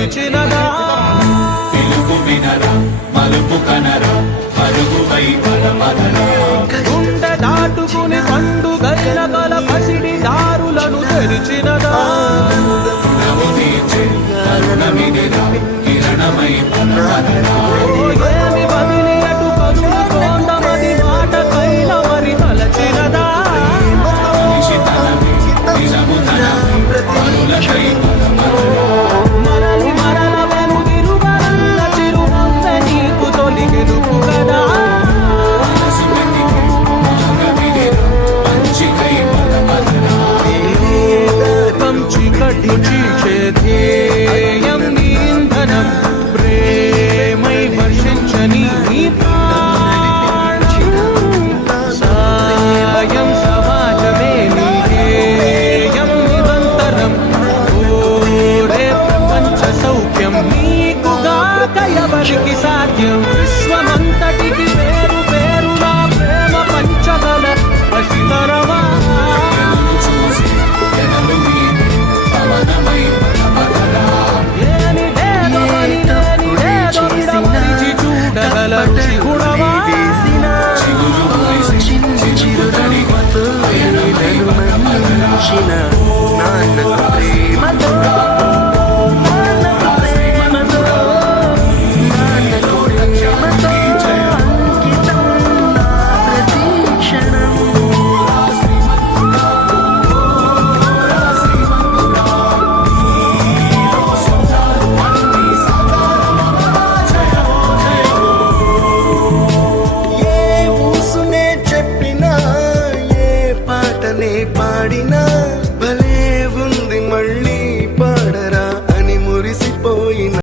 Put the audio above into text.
నిలిచినదా పిలుపు వినరా మలుపు కనరా పరుగుపై బలమదరా గుండె దాటుకుని పండుగైన గల పసిడి దారులను తెరిచినదా నవ్వు తీర్చే కరుణమిదిరా కిరణమై బలమదరా ఏమి వదిలి అటు కదులుతోందమది మాటకైన మరి తలచినదా మనిషి తనమే నిజము తనమే పరులకై బలమదరా మరలి మరల వెనుదిరుగరన్న చిరునవ్వె నీకు తొలి గెలుపు కదా మనసు వెతికే మార్గమిదిరా మంచికై బలమదరా చీకటి చీల్చే ధ్యేయం నీ ఇంధనం ప్రేమై వర్షించని నీ ప్రాణం సాయం సమాజమే నీ ధ్యేయం నిరంతరం ఓరే ప్రపంచ సౌఖ్యం నీకుగాక ఎవరికి సాధ్యం విశ్వమంతటికి పేరు పేరునా ప్రేమ పంచగల పసితరమా చూసి ఎనలు మీదే పవనమై బలమదరా చిగురు మురిసి చిరుకు తడిగొట్టు పయనమై బలమదరా నాన్నకు ప్రేమతో అంకితం నా ప్రతి క్షణం ఏ ఊసునే చెప్పినా ఏ పాటనే పాడినా